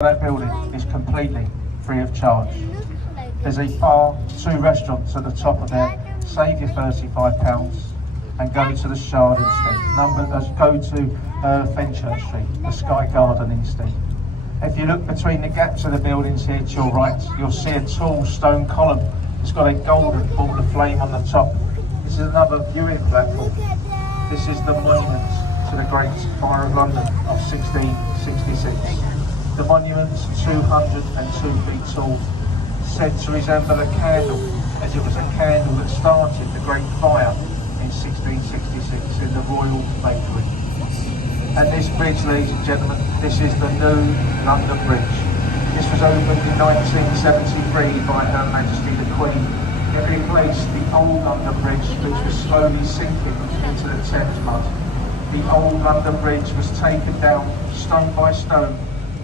That building is completely free of charge. There's a bar, 2 restaurants at the top of there. Save your £35 and go to the Shard instead. Go to Fenchurch Street, the Sky Garden instead. If you look between the gaps of the buildings here to your right, you'll see a tall stone column. It's got a golden ball of flame on the top. This is another viewing platform. This is the monument to the Great Fire of London of 1666. The monument's 202 feet tall, said to resemble a candle, as it was a candle that started the Great Fire in 1666 in the Royal Bakery. And this bridge, ladies and gentlemen, this is the new London Bridge. This was opened in 1973 by Her Majesty the Queen. It replaced the old London Bridge, which was slowly sinking into the Thames mud. The old London Bridge was taken down stone by stone,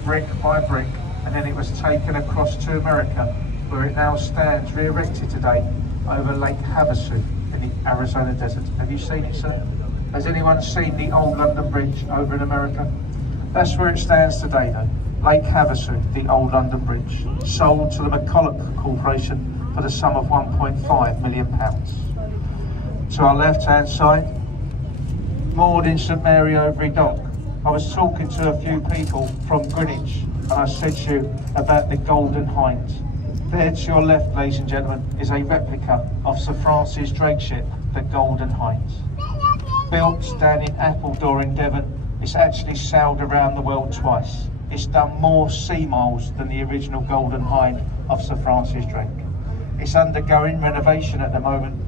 brick by brick, and then it was taken across to America, where it now stands re-erected today over Lake Havasu in the Arizona desert. Have you seen it, sir? Has anyone seen the old London Bridge over in America? That's where it stands today, though. Lake Havasu, the old London Bridge, sold to the McCulloch Corporation for the sum of £1.5 million. To our left-hand side, moored in St Mary Overy Dock. I was talking to a few people from Greenwich, and I said to you about the Golden Hind. There to your left, ladies and gentlemen, is a replica of Sir Francis Drake's ship, the Golden Hind. Built down in Appledore in Devon, it's actually sailed around the world twice. It's done more sea miles than the original Golden Hind of Sir Francis Drake. It's undergoing renovation at the moment,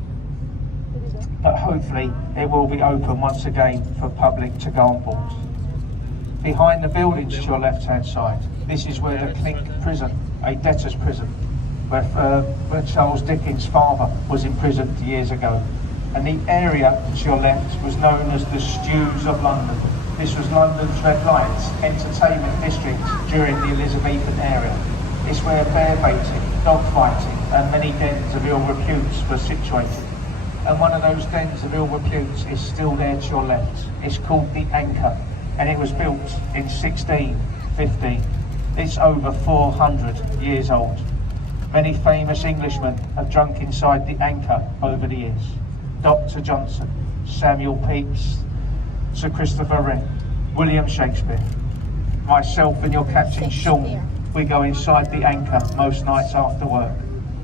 but hopefully it will be open once again for public to go on board. Behind the buildings to your left-hand side, this is where the Clink prison, a debtor's prison, where Charles Dickens' father was imprisoned years ago. And the area to your left was known as the Stews of London. This was London's red lights entertainment district during the Elizabethan era. It's where bear baiting, dog fighting, and many dens of ill reputes were situated. And one of those dens of ill reputes is still there to your left. It's called the Anchor, and it was built in 1615. It's over 400 years old. Many famous Englishmen have drunk inside the Anchor over the years. Dr. Johnson, Samuel Pepys, Sir Christopher Wren, William Shakespeare. Myself and your Captain Sean, we go inside the Anchor most nights after work.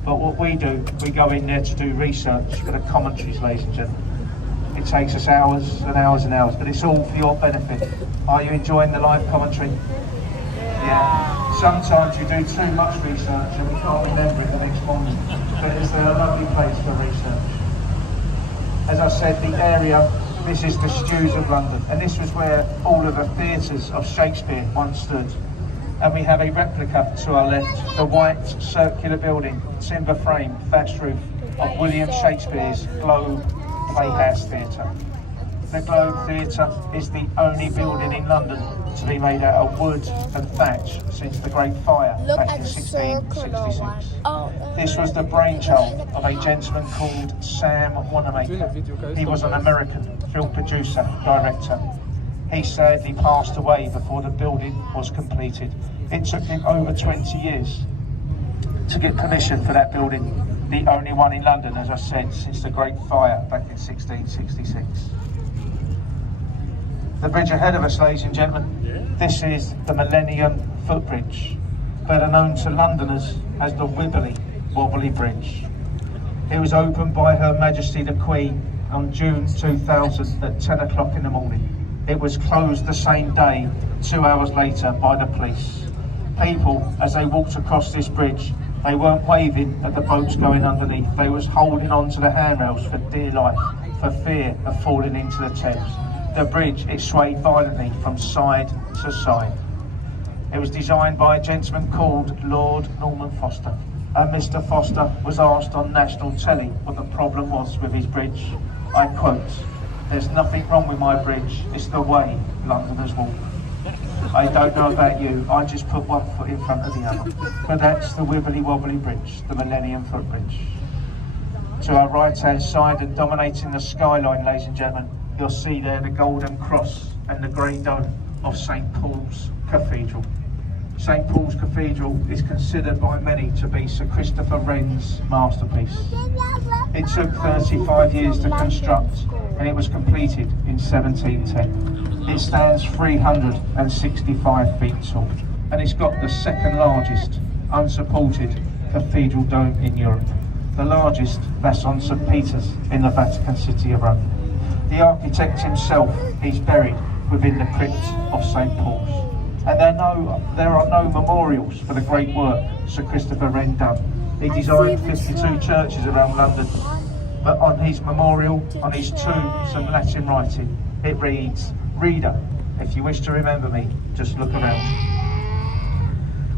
But what we do, we go in there to do research for the commentaries, ladies and gentlemen. It takes us hours and hours and hours, but it's all for your benefit. Are you enjoying the live commentary? Yeah. Sometimes you do too much research and we can't remember it the next morning, but it's a lovely place for research. As I said, the area, this is the Stews of London, and this was where all of the theatres of Shakespeare once stood. And we have a replica to our left, the white circular building, timber frame, thatched roof of William Shakespeare's Globe Playhouse Theatre. The Globe Theatre is the only building in London to be made out of wood and thatch since the Great Fire back in 1666. This was the brainchild of a gentleman called Sam Wanamaker. He was an American film producer, director. He sadly passed away before the building was completed. It took him over 20 years to get permission for that building, the only one in London, as I said, since the Great Fire back in 1666. The bridge ahead of us, ladies and gentlemen, this is the Millennium Footbridge, better known to Londoners as the Wibbly Wobbly Bridge. It was opened by Her Majesty the Queen on June 2000 at 10 o'clock in the morning. It was closed the same day, 2 hours later, by the police. People, as they walked across this bridge, they weren't waving at the boats going underneath. They was holding on to the handrails for dear life, for fear of falling into the Thames. The bridge, it swayed violently from side to side. It was designed by a gentleman called Lord Norman Foster. And Mr. Foster was asked on national telly what the problem was with his bridge. I quote, "There's nothing wrong with my bridge, it's the way Londoners walk." I don't know about you, I just put one foot in front of the other. But that's the Wibbly Wobbly Bridge, the Millennium Footbridge. To our right hand side and dominating the skyline, ladies and gentlemen, you'll see there the Golden Cross and the grey dome of St Paul's Cathedral. St Paul's Cathedral is considered by many to be Sir Christopher Wren's masterpiece. It took 35 years to construct and it was completed in 1710. It stands 365 feet tall and it's got the second largest unsupported cathedral dome in Europe. The largest, that's on St Peter's in the Vatican City of Rome. The architect himself is buried within the crypt of St Paul's. And there are no memorials for the great work Sir Christopher Wren done. He designed 52 churches around London, but on his memorial, on his tomb, some Latin writing, it reads, "Reader, if you wish to remember me, just look around."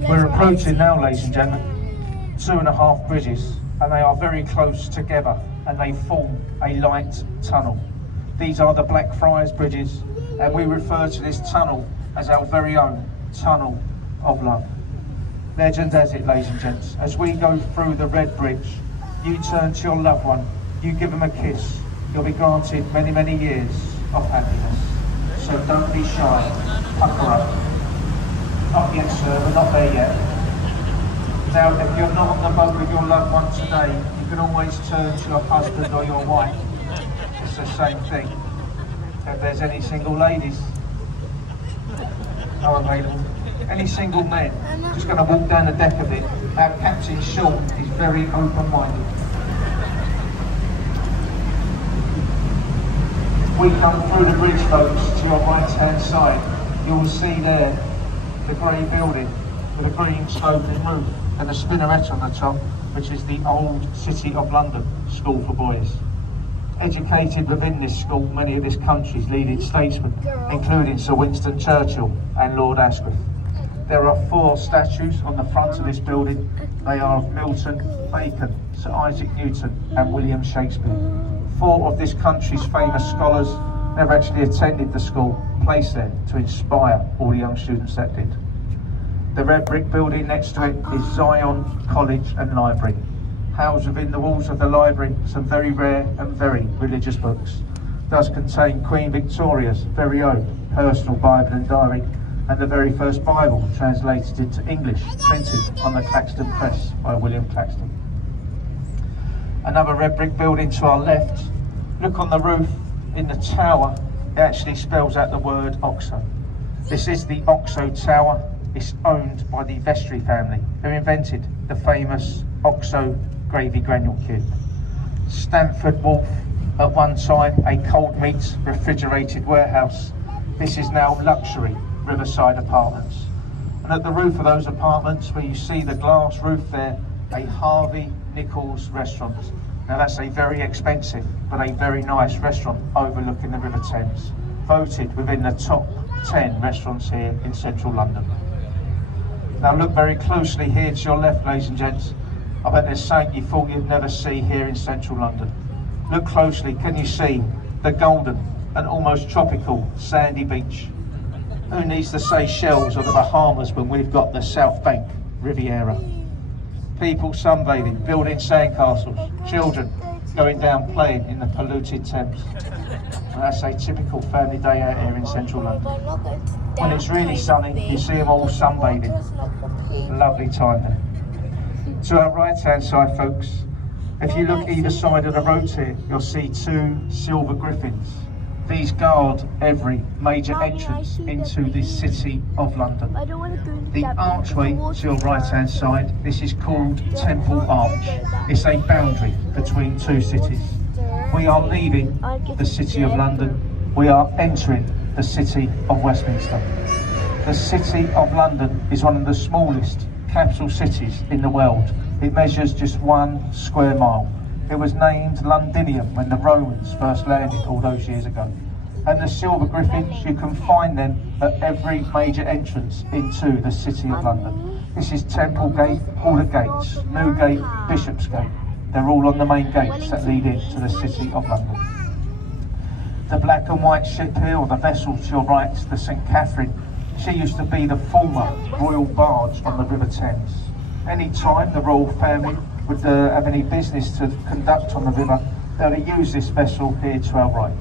We're approaching now, ladies and gentlemen, 2.5 bridges, and they are very close together, and they form a light tunnel. These are the Blackfriars Bridges, and we refer to this tunnel as our very own Tunnel of Love. Legend has it, ladies and gents, as we go through the Red Bridge, you turn to your loved one, you give them a kiss, you'll be granted many, many years of happiness. So don't be shy, pucker up. Not yet, sir, we're not there yet. Now, if you're not on the boat with your loved one today, you can always turn to your husband or your wife. It's the same thing. If there's any single ladies, are available. Any single men, just going to walk down the deck of it. Our Captain Sean is very open-minded. We come through the bridge, folks, to your right-hand side. You will see there the grey building with a green sloping roof and a spinneret on the top, which is the old City of London School for Boys. Educated within this school, many of this country's leading statesmen, including Sir Winston Churchill and Lord Asquith. There are 4 statues on the front of this building. They are of Milton, Bacon, Sir Isaac Newton and William Shakespeare. 4 of this country's famous scholars never actually attended the school, placed there to inspire all the young students that did. The red brick building next to it is Zion College and Library. Housed within the walls of the library, some very rare and very religious books. It does contain Queen Victoria's very own personal Bible and diary, and the very first Bible translated into English, printed on the Claxton press by William Claxton. Another red brick building to our left. Look on the roof, in the tower, it actually spells out the word OXO. This is the OXO Tower. It's owned by the Vestry family, who invented the famous OXO gravy granule cube. Stamford Wharf, at one time a cold meat refrigerated warehouse. This is now luxury riverside apartments. And at the roof of those apartments, where you see the glass roof there, a Harvey Nichols restaurant. Now that's a very expensive but a very nice restaurant overlooking the River Thames. Voted within the top 10 restaurants here in central London. Now look very closely here to your left, ladies and gents. I bet there's something you thought you'd never see here in central London. Look closely, can you see the golden and almost tropical sandy beach? Who needs the Seychelles or the Bahamas when we've got the South Bank Riviera? People sunbathing, building sandcastles, children going down playing in the polluted Thames. And that's a typical family day out here in central London. When it's really sunny, you see them all sunbathing. Lovely time there. To our right hand side, folks, if you look either side of the road here, you'll see 2 silver griffins. These guard every major entrance into the City of London. The archway to your right hand side, this is called Temple Arch. It's a boundary between 2 cities. We are leaving the City of London, we are entering the City of Westminster. The City of London is one of the smallest capital cities in the world. It measures just 1 square mile. It was named Londinium when the Romans first landed all those years ago. And the silver griffins, you can find them at every major entrance into the City of London. This is Temple Gate, all the gates, Newgate, Bishopsgate. They're all on the main gates that lead into the City of London. The black and white ship here, or the vessel to your right, the St Catherine, she used to be the former royal barge on the River Thames. Any time the royal family would have any business to conduct on the river, they'll use this vessel here to our right.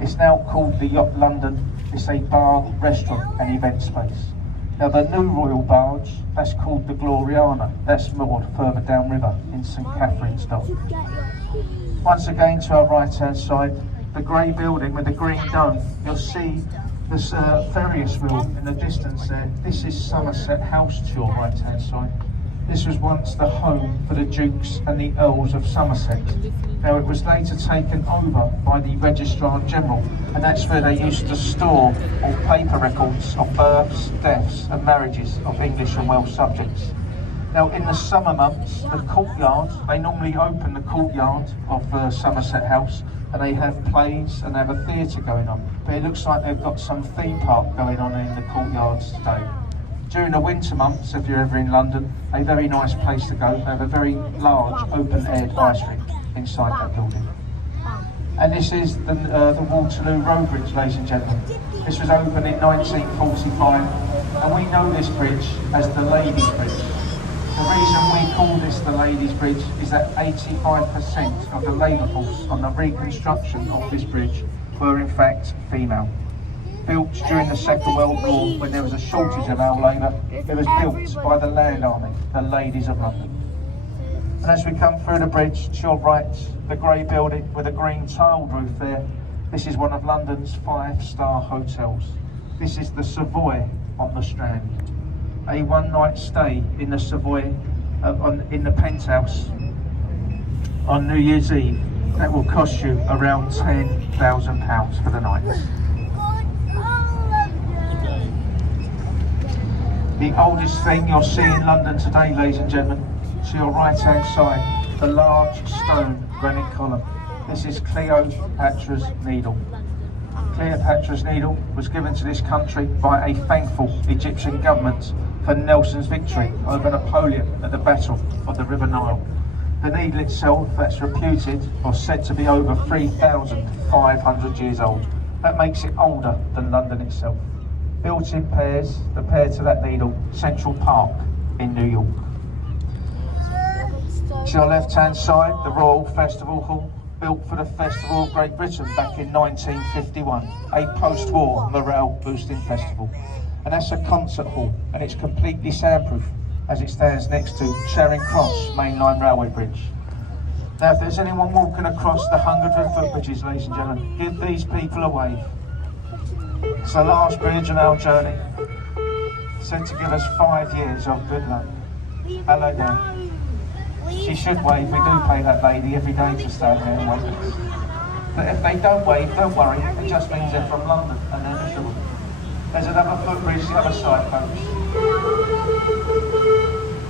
It's now called the Yacht London. It's a bar, restaurant and event space. Now the new royal barge, that's called the Gloriana. That's moored further downriver in St Catherine's Dock. Once again to our right hand side, the grey building with the green dome. You'll see this Ferriers wheel in the distance there. This is Somerset House to your right hand side. This was once the home for the Dukes and the Earls of Somerset. Now it was later taken over by the Registrar General, and that's where they used to store all paper records of births, deaths and marriages of English and Welsh subjects. Now in the summer months, the courtyard, they normally open the courtyard of Somerset House, and they have plays and they have a theatre going on. But it looks like they've got some theme park going on in the courtyards today. During the winter months, if you're ever in London, a very nice place to go. They have a very large open-aired ice rink inside that building. And this is the Waterloo Road Bridge, ladies and gentlemen. This was opened in 1945, and we know this bridge as the Ladies' Bridge. The reason we call this the Ladies' Bridge is that 85% of the labour force on the reconstruction of this bridge were in fact female. Built during the Second World War when there was a shortage of our labour, it was built by the Land Army, the Ladies of London. And as we come through the bridge, to your right, the grey building with a green tiled roof there, this is one of London's 5-star hotels. This is the Savoy on the Strand. A one-night stay in the Savoy, in the penthouse on New Year's Eve, that will cost you around £10,000 for the night. The oldest thing you'll see in London today, ladies and gentlemen, to your right-hand side, the large stone granite column. This is Cleopatra's Needle. Cleopatra's Needle was given to this country by a thankful Egyptian government for Nelson's victory over Napoleon at the Battle of the River Nile. The needle itself, that's reputed or said to be over 3,500 years old. That makes it older than London itself. Built in pairs, the pair to that needle, Central Park in New York. To your left-hand side, the Royal Festival Hall, built for the Festival of Great Britain back in 1951, a post-war morale-boosting festival. And that's a concert hall, and it's completely soundproof as it stands next to Charing Cross mainline railway bridge. Now, if there's anyone walking across the 100 footbridges, ladies and gentlemen, give these people a wave. It's the last bridge on our journey, said to give us 5 years of good luck. Hello there. She should wave. We do pay that lady every day to stand there and wave. But if they don't wave, don't worry. It just means they're from London and they're miserable. There's another footbridge the other side, folks.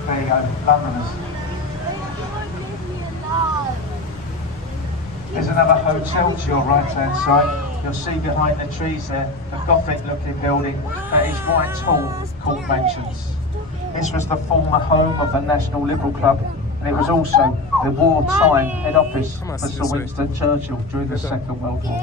There you go, Londoners. There's another hotel to your right-hand side. You'll see behind the trees there, a Gothic-looking building that is Whitehall Court Mansions. This was the former home of the National Liberal Club, and it was also the wartime head office for Sir Winston Churchill during the Second World War.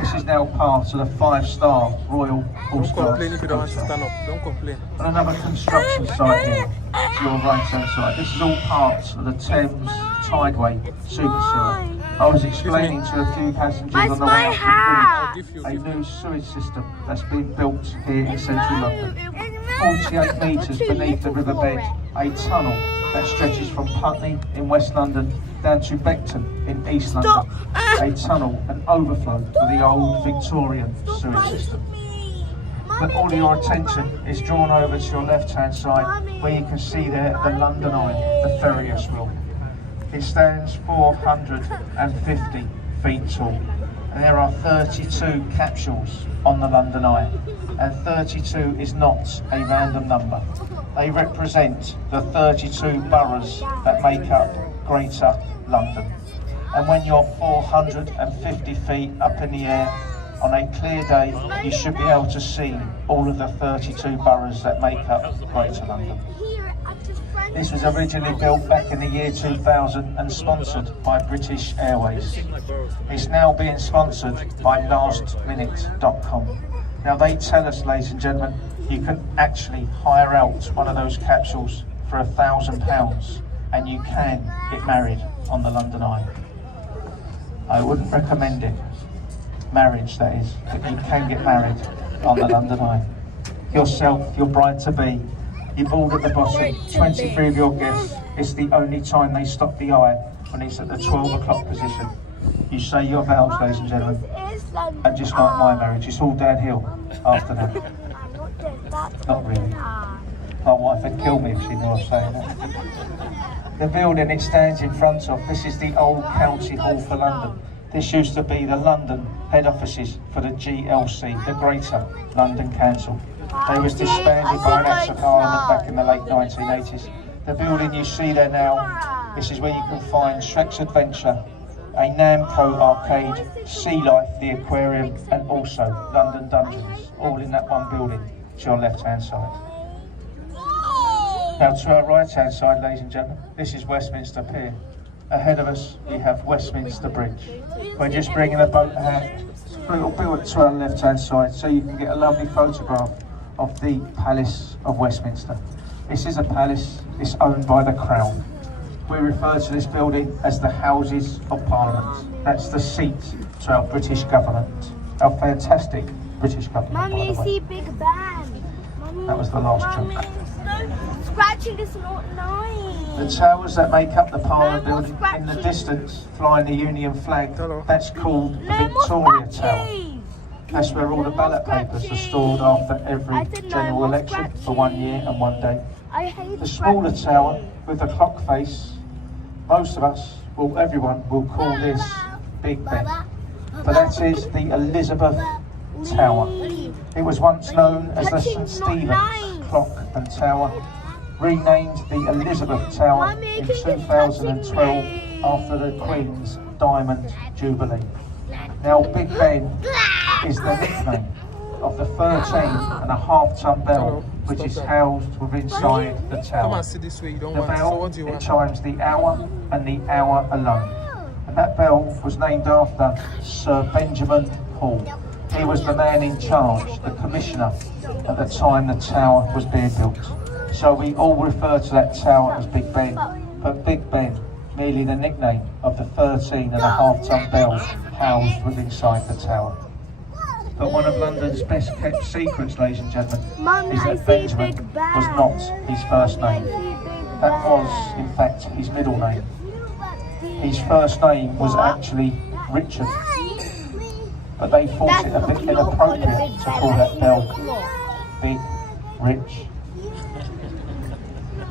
This is now part of the 5-star Royal Horse Guards. Don't complain if you don't stand up. Don't complain. And another construction site here to your right-hand side. This is all part of the Thames Tideway Super Sewer. I was explaining to a few passengers on the way up a new sewage system that's been built here in central London. 48 metres beneath the riverbed, a tunnel that stretches from Putney in West London down to Beckton in East London. A tunnel, an overflow for the old Victorian sewage system. But all your attention is drawn over to your left-hand side, where you can see there the London Eye, the Ferriers wheel. It stands 450 feet tall, and there are 32 capsules on the London Eye, and 32 is not a random number. They represent the 32 boroughs that make up Greater London. And when you're 450 feet up in the air on a clear day, you should be able to see all of the 32 boroughs that make up Greater London. This was originally built back in the year 2000 and sponsored by British Airways. It's now being sponsored by lastminute.com. Now they tell us, ladies and gentlemen, you can actually hire out one of those capsules for £1,000 and you can get married on the London Eye. I wouldn't recommend it, marriage that is, but you can get married on the London Eye. yourself, your bride-to-be. You've all at the bottom, 23 of your guests. It's the only time they stop the eye when it's at the 12 o'clock position. You say your vows, ladies and gentlemen, and just like my marriage, it's all downhill after that. Not really. My wife would kill me if she knew I was saying that. The building it stands in front of, this is the old County Hall for London. This used to be the London head offices for the GLC, the Greater London Council. They was disbanded by an Act of Parliament back in the late 1980s. The building you see there now, this is where you can find Shrek's Adventure, a Namco arcade, Sea Life, the aquarium, and also London Dungeons, all in that one building to your left-hand side. Now to our right-hand side, ladies and gentlemen, this is Westminster Pier. Ahead of us, we have Westminster Bridge. We're just bringing the boat out, a little bit to our left-hand side, so you can get a lovely photograph of the Palace of Westminster. This is a palace, it's owned by the Crown. We refer to this building as the Houses of Parliament. That's the seat to our British government, our fantastic British government. Mummy, see Big Ben. Mummy, that was the last joke. Scratching is not nice. The towers that make up the Parliament building, in the distance, flying the Union flag, that's called the Victoria Tower. That's where all the ballot papers are stored after every general election for 1 year and 1 day. The smaller tower with the clock face, most of us, well everyone, will call this Big Ben. But that is the Elizabeth Tower. It was once known as the St Stephen's Clock and Tower, renamed the Elizabeth Tower in 2012 after the Queen's Diamond Jubilee. Now Big Ben is the nickname of the 13.5-ton bell which is housed within inside the tower. The bell, it chimes the hour and the hour alone. And that bell was named after Sir Benjamin Hall. He was the man in charge, the commissioner, at the time the tower was being built. So we all refer to that tower as Big Ben, but Big Ben, merely the nickname of the 13.5-ton bell housed within inside the tower. But one of London's best kept secrets, ladies and gentlemen, is that Benjamin was not his first name. That was, in fact, his middle name. His first name was actually Richard, but they thought it a bit inappropriate to call that bell Big Rich.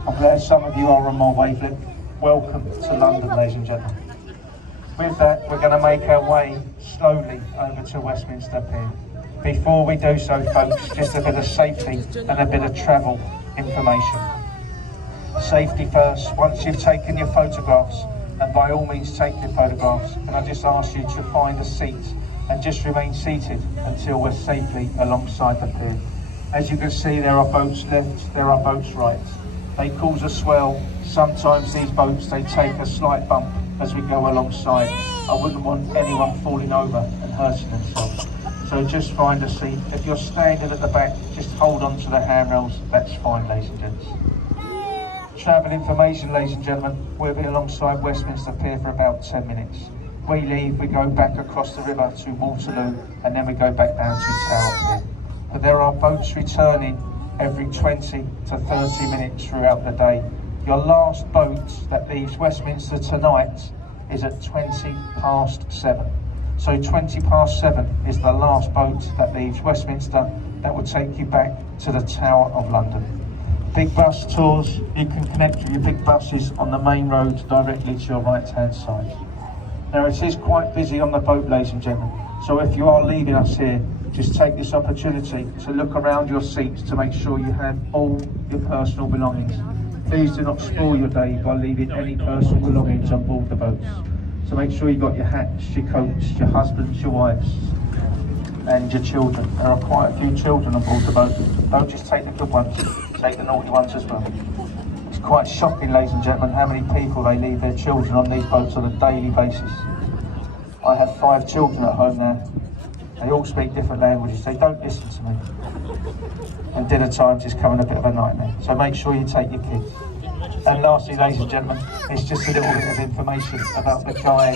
I'm glad some of you are on my wavelength. Welcome to London, ladies and gentlemen. With that, we're going to make our way slowly over to Westminster Pier. Before we do so, folks, just a bit of safety and a bit of travel information. Safety first. Once you've taken your photographs, and by all means take your photographs, and I just ask you to find a seat and just remain seated until we're safely alongside the pier. As you can see, there are boats left, there are boats right. They cause a swell. Sometimes these boats, they take a slight bump as we go alongside. I wouldn't want anyone falling over and hurting themselves. So just find a seat. If you're standing at the back, just hold on to the handrails. That's fine, ladies and gents. Travel information, ladies and gentlemen. We'll be alongside Westminster Pier for about 10 minutes. We leave, we go back across the river to Waterloo, and then we go back down to Tower Pier. But there are boats returning every 20 to 30 minutes throughout the day. Your last boat that leaves Westminster tonight is at 7:20. So 7:20 is the last boat that leaves Westminster that will take you back to the Tower of London. Big bus tours, you can connect with your big buses on the main road directly to your right hand side. Now it is quite busy on the boat, ladies and gentlemen, so if you are leaving us here, just take this opportunity to look around your seats to make sure you have all your personal belongings. Please do not spoil your day by leaving any personal belongings on board the boats. So make sure you've got your hats, your coats, your husbands, your wives, and your children. There are quite a few children on board the boat. Don't just take the good ones, take the naughty ones as well. It's quite shocking, ladies and gentlemen, how many people they leave their children on these boats on a daily basis. I have 5 children at home now. They all speak different languages, they don't listen to me. And dinner times is coming a bit of a nightmare. So make sure you take your kids. And lastly, ladies and gentlemen, it's just a little bit of information about the guide